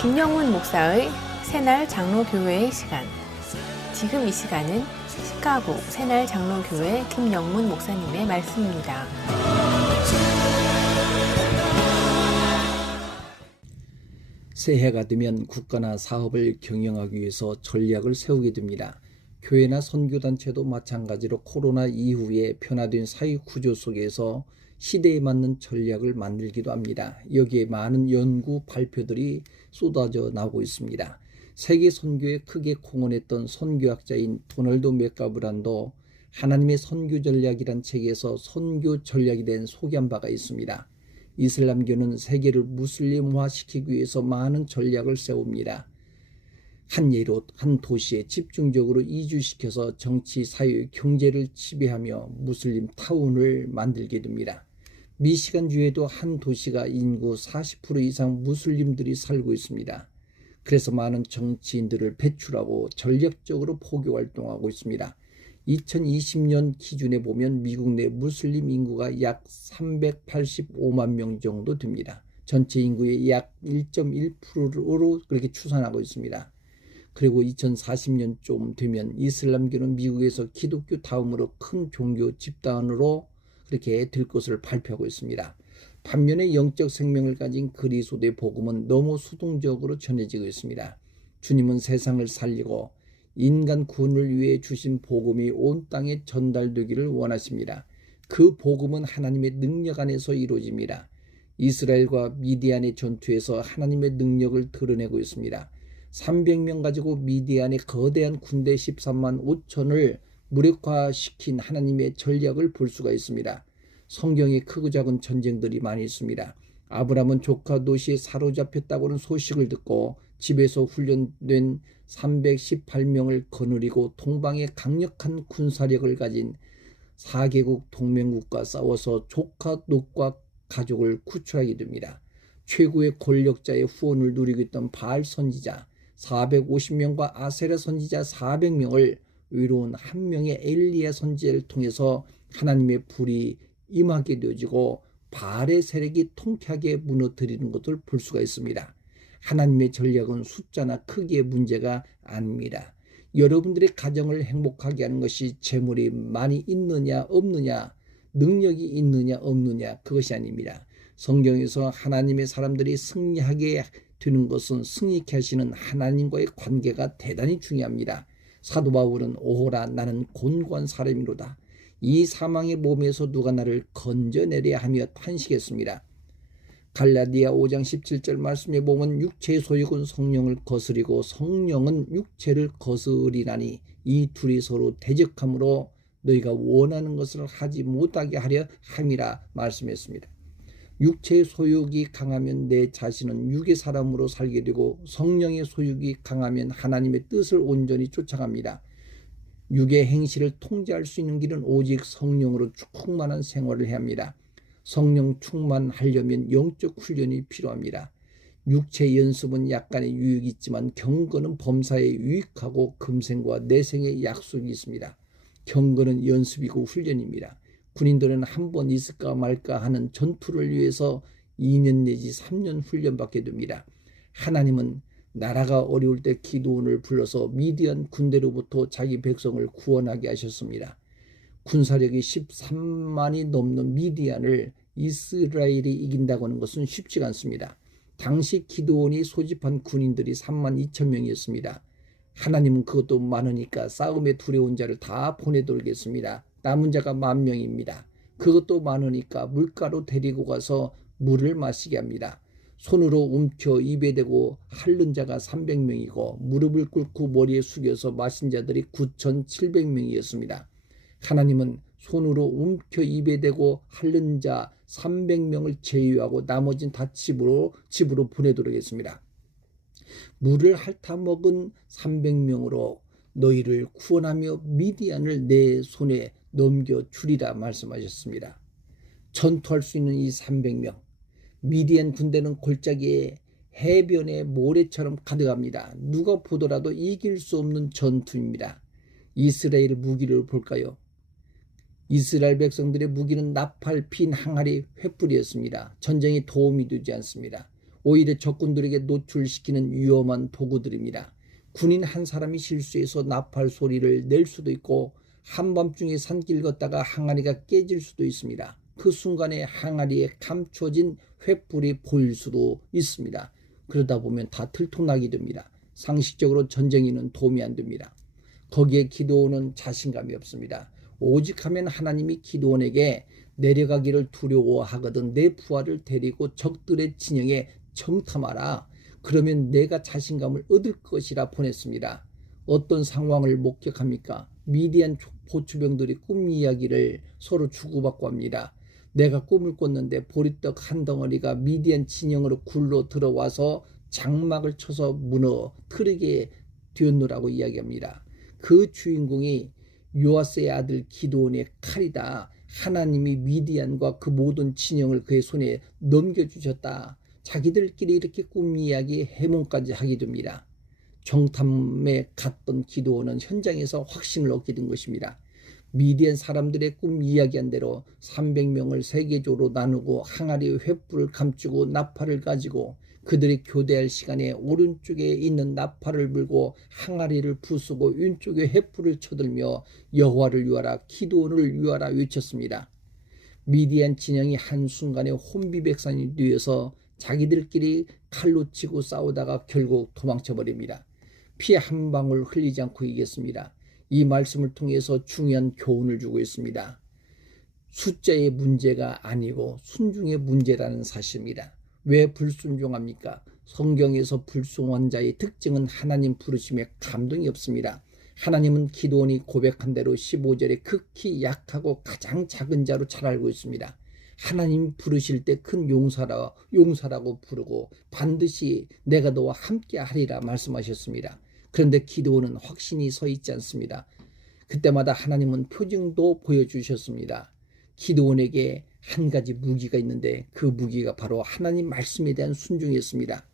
김영문 목사의 새날 장로교회의 시간. 지금 이 시간은 시카고 새날 장로교회 김영문 목사님의 말씀입니다. 새해가 되면 국가나 사업을 경영하기 위해서 전략을 세우게 됩니다. 교회나 선교단체도 마찬가지로 코로나 이후에 변화된 사회구조 속에서 시대에 맞는 전략을 만들기도 합니다. 여기에 많은 연구 발표들이 쏟아져 나오고 있습니다. 세계 선교에 크게 공헌했던 선교학자인 도널드 맥가브란도 하나님의 선교 전략이란 책에서 선교 전략에 대한 소개한 바가 있습니다. 이슬람교는 세계를 무슬림화시키기 위해서 많은 전략을 세웁니다. 한 예로 한 도시에 집중적으로 이주시켜서 정치, 사회, 경제를 지배하며 무슬림 타운을 만들게 됩니다. 미시간주에도 한 도시가 인구 40% 이상 무슬림들이 살고 있습니다. 그래서 많은 정치인들을 배출하고 전략적으로 포교 활동하고 있습니다. 2020년 기준에 보면 미국 내 무슬림 인구가 약 385만 명 정도 됩니다. 전체 인구의 약 1.1%로 그렇게 추산하고 있습니다. 그리고 2040년쯤 되면 이슬람교는 미국에서 기독교 다음으로 큰 종교 집단으로 그렇게 될 것을 발표하고 있습니다. 반면에 영적 생명을 가진 그리스도의 복음은 너무 수동적으로 전해지고 있습니다. 주님은 세상을 살리고 인간 구원을 위해 주신 복음이 온 땅에 전달되기를 원하십니다. 그 복음은 하나님의 능력 안에서 이루어집니다. 이스라엘과 미디안의 전투에서 하나님의 능력을 드러내고 있습니다. 300명 가지고 미디안의 거대한 군대 13만 5천을 무력화시킨 하나님의 전략을 볼 수가 있습니다. 성경에 크고 작은 전쟁들이 많이 있습니다. 아브라함은 조카 도시에 사로잡혔다고는 소식을 듣고 집에서 훈련된 318명을 거느리고 동방에 강력한 군사력을 가진 4개국 동맹국과 싸워서 조카 롯과 가족을 구출하게 됩니다. 최고의 권력자의 후원을 누리고 있던 바알 선지자 450명과 아세라 선지자 400명을 의로운 한 명의 엘리야 선지자를 통해서 하나님의 불이 임하게 되어지고 바알의 세력이 통쾌하게 무너뜨리는 것을 볼 수가 있습니다. 하나님의 전략은 숫자나 크기의 문제가 아닙니다. 여러분들의 가정을 행복하게 하는 것이 재물이 많이 있느냐 없느냐, 능력이 있느냐 없느냐, 그것이 아닙니다. 성경에서 하나님의 사람들이 승리하게 되는 것은 승리케 하시는 하나님과의 관계가 대단히 중요합니다. 사도 바울은 오호라 나는 곤고한 사람이로다. 이 사망의 몸에서 누가 나를 건져내려 하며 탄식했습니다. 갈라디아 5장 17절 말씀에 보면 육체의 소욕은 성령을 거스리고 성령은 육체를 거스리나니 이 둘이 서로 대적함으로 너희가 원하는 것을 하지 못하게 하려 함이라 말씀했습니다. 육체의 소욕이 강하면 내 자신은 육의 사람으로 살게 되고 성령의 소욕이 강하면 하나님의 뜻을 온전히 쫓아갑니다. 육의 행실을 통제할 수 있는 길은 오직 성령으로 충만한 생활을 해야 합니다. 성령 충만하려면 영적 훈련이 필요합니다. 육체 연습은 약간의 유익이 있지만 경건은 범사에 유익하고 금생과 내생의 약속이 있습니다. 경건은 연습이고 훈련입니다. 군인들은 한 번 있을까 말까 하는 전투를 위해서 2년 내지 3년 훈련받게 됩니다. 하나님은 나라가 어려울 때 기드온을 불러서 미디안 군대로부터 자기 백성을 구원하게 하셨습니다. 군사력이 13만이 넘는 미디안을 이스라엘이 이긴다고 하는 것은 쉽지가 않습니다. 당시 기드온이 소집한 군인들이 3만 2천 명이었습니다. 하나님은 그것도 많으니까 싸움에 두려운 자를 다 보내돌겠습니다. 남은 자가 10,000명입니다. 그것도 많으니까 물가로 데리고 가서 물을 마시게 합니다. 손으로 움켜 입에 대고 핥는 자가 300명이고 무릎을 꿇고 머리에 숙여서 마신 자들이 9,700명이었습니다. 하나님은 손으로 움켜 입에 대고 핥는 자 300명을 제외하고 나머지는 다 집으로 보내도록했습니다. 물을 핥아먹은 300명으로 너희를 구원하며 미디안을 내 손에 넘겨주리라 말씀하셨습니다. 전투할 수 있는 이 300명, 미디안 군대는 골짜기에 해변의 모래처럼 가득합니다. 누가 보더라도 이길 수 없는 전투입니다. 이스라엘 무기를 볼까요? 이스라엘 백성들의 무기는 나팔, 핀, 항아리, 횃불이었습니다. 전쟁에 도움이 되지 않습니다. 오히려 적군들에게 노출시키는 위험한 도구들입니다. 군인 한 사람이 실수해서 나팔 소리를 낼 수도 있고 한밤중에 산길 걷다가 항아리가 깨질 수도 있습니다. 그 순간에 항아리에 감춰진 횃불이 보일 수도 있습니다. 그러다 보면 다 들통나게 됩니다. 상식적으로 전쟁에는 도움이 안 됩니다. 거기에 기드온은 자신감이 없습니다. 오직 하면 하나님이 기드온에게 내려가기를 두려워하거든 내 부하를 데리고 적들의 진영에 정탐하라. 그러면 내가 자신감을 얻을 것이라 보냈습니다. 어떤 상황을 목격합니까? 미디안 보추병들이 꿈 이야기를 서로 주고받고 합니다. 내가 꿈을 꿨는데 보리떡 한 덩어리가 미디안 진영으로 굴러 들어와서 장막을 쳐서 무너뜨리게 되었노라고 이야기합니다. 그 주인공이 요아스의 아들 기드온의 칼이다. 하나님이 미디안과 그 모든 진영을 그의 손에 넘겨주셨다. 자기들끼리 이렇게 꿈 이야기 해몽까지 하게 됩니다. 정탐에 갔던 기드온은 현장에서 확신을 얻게 된 것입니다. 미디안 사람들의 꿈 이야기한 대로 300명을 세계적으로 나누고 항아리에 횃불을 감추고 나팔을 가지고 그들이 교대할 시간에 오른쪽에 있는 나팔을 불고 항아리를 부수고 왼쪽에 횃불을 쳐들며 여호와를 위하라 기드온을 위하라 외쳤습니다. 미디안 진영이 한순간에 혼비백산이 되어서 자기들끼리 칼로 치고 싸우다가 결국 도망쳐버립니다. 피 한 방울 흘리지 않고 이겼습니다. 이 말씀을 통해서 중요한 교훈을 주고 있습니다. 숫자의 문제가 아니고 순종의 문제라는 사실입니다. 왜 불순종합니까? 성경에서 불순종한 자의 특징은 하나님 부르심에 감동이 없습니다. 하나님은 기드온이 고백한 대로 15절에 극히 약하고 가장 작은 자로 잘 알고 있습니다. 하나님 부르실 때 큰 용사라고 부르고 반드시 내가 너와 함께 하리라 말씀하셨습니다. 그런데 기드온은 확신이 서 있지 않습니다. 그때마다 하나님은 표징도 보여주셨습니다. 기드온에게 한 가지 무기가 있는데 그 무기가 바로 하나님 말씀에 대한 순종이었습니다.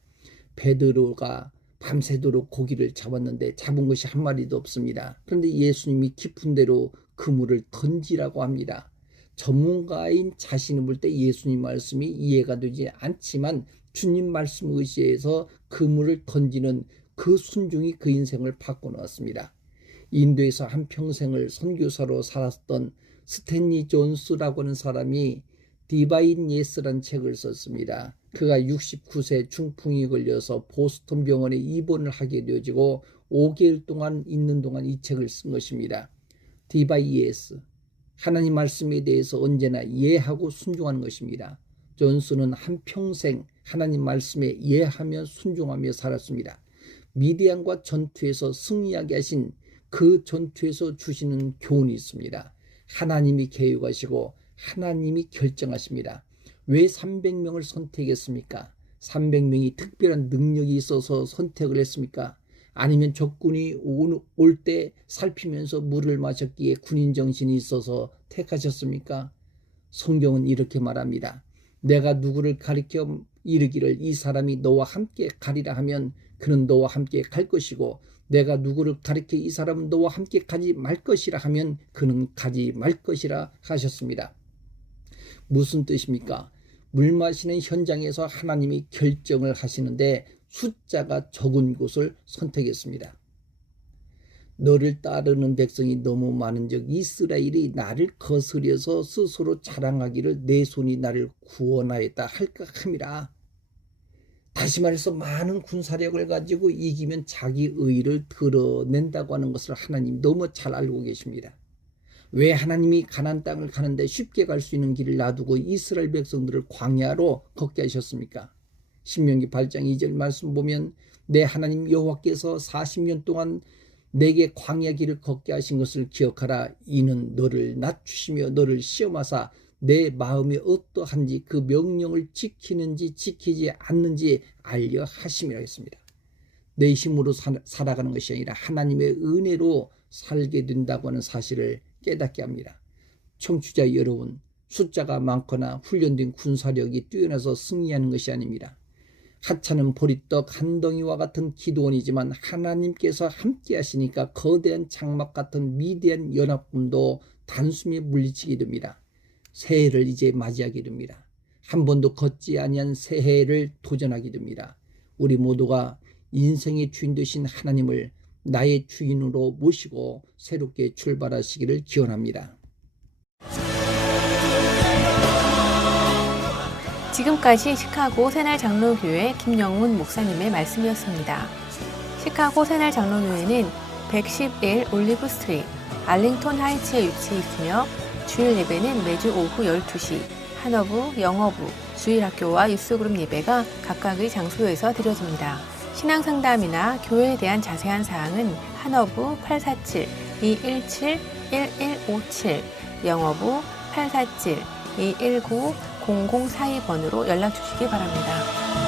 베드로가 밤새도록 고기를 잡았는데 잡은 것이 한 마리도 없습니다. 그런데 예수님이 깊은 데로 그물을 던지라고 합니다. 전문가인 자신을 볼 때 예수님 말씀이 이해가 되지 않지만 주님 말씀 의지해서 그물을 던지는 그 순종이 그 인생을 바꿔놓았습니다. 인도에서 한평생을 선교사로 살았던 스탠리 존스라고 하는 사람이 디바인 예스라는 책을 썼습니다. 그가 69세 중풍이 걸려서 보스턴 병원에 입원을 하게 되어지고 5개월 동안 있는 동안 이 책을 쓴 것입니다. 디바인 예스, 하나님 말씀에 대해서 언제나 이해하고 순종하는 것입니다. 존스는 한평생 하나님 말씀에 이해하며 순종하며 살았습니다. 미디안과 전투에서 승리하게 하신 그 전투에서 주시는 교훈이 있습니다. 하나님이 계획하시고 하나님이 결정하십니다. 왜 300명을 선택했습니까? 300명이 특별한 능력이 있어서 선택을 했습니까? 아니면 적군이 올 때 살피면서 물을 마셨기에 군인 정신이 있어서 택하셨습니까? 성경은 이렇게 말합니다. 내가 누구를 가리켜 이르기를 이 사람이 너와 함께 가리라 하면 그는 너와 함께 갈 것이고 내가 누구를 가리켜 이 사람은 너와 함께 가지 말 것이라 하면 그는 가지 말 것이라 하셨습니다. 무슨 뜻입니까? 물 마시는 현장에서 하나님이 결정을 하시는데 숫자가 적은 곳을 선택했습니다. 너를 따르는 백성이 너무 많은즉 이스라엘이 나를 거스려서 스스로 자랑하기를 내 손이 나를 구원하였다 할까 함이라. 다시 말해서 많은 군사력을 가지고 이기면 자기 의의를 드러낸다고 하는 것을 하나님 너무 잘 알고 계십니다. 왜 하나님이 가나안 땅을 가는데 쉽게 갈 수 있는 길을 놔두고 이스라엘 백성들을 광야로 걷게 하셨습니까? 신명기 8장 2절 말씀 보면 내 하나님 여호와께서 40년 동안 내게 광야 길을 걷게 하신 것을 기억하라. 이는 너를 낮추시며 너를 시험하사 내 마음이 어떠한지 그 명령을 지키는지 지키지 않는지 알려 하심이라 했습니다. 내 힘으로 살아가는 것이 아니라 하나님의 은혜로 살게 된다고 하는 사실을 깨닫게 합니다. 청취자 여러분, 숫자가 많거나 훈련된 군사력이 뛰어나서 승리하는 것이 아닙니다. 하찮은 보리떡 한 덩이와 같은 기드온이지만 하나님께서 함께 하시니까 거대한 장막 같은 미디안 연합군도 단숨에 물리치게 됩니다. 새해를 이제 맞이하게 됩니다. 한 번도 걷지 아니한 새해를 도전하게 됩니다. 우리 모두가 인생의 주인 되신 하나님을 나의 주인으로 모시고 새롭게 출발하시기를 기원합니다. 지금까지 시카고 새날장로교회 김영문 목사님의 말씀이었습니다. 시카고 새날장로교회는 111 올리브 스트리트 알링턴 하이츠에 위치해 있으며 주일 예배는 매주 오후 12시 한어부, 영어부, 주일학교와 유스그룹 예배가 각각의 장소에서 드려집니다. 신앙상담이나 교회에 대한 자세한 사항은 한어부 847-217-1157, 영어부 847-219-0042번으로 연락 주시기 바랍니다.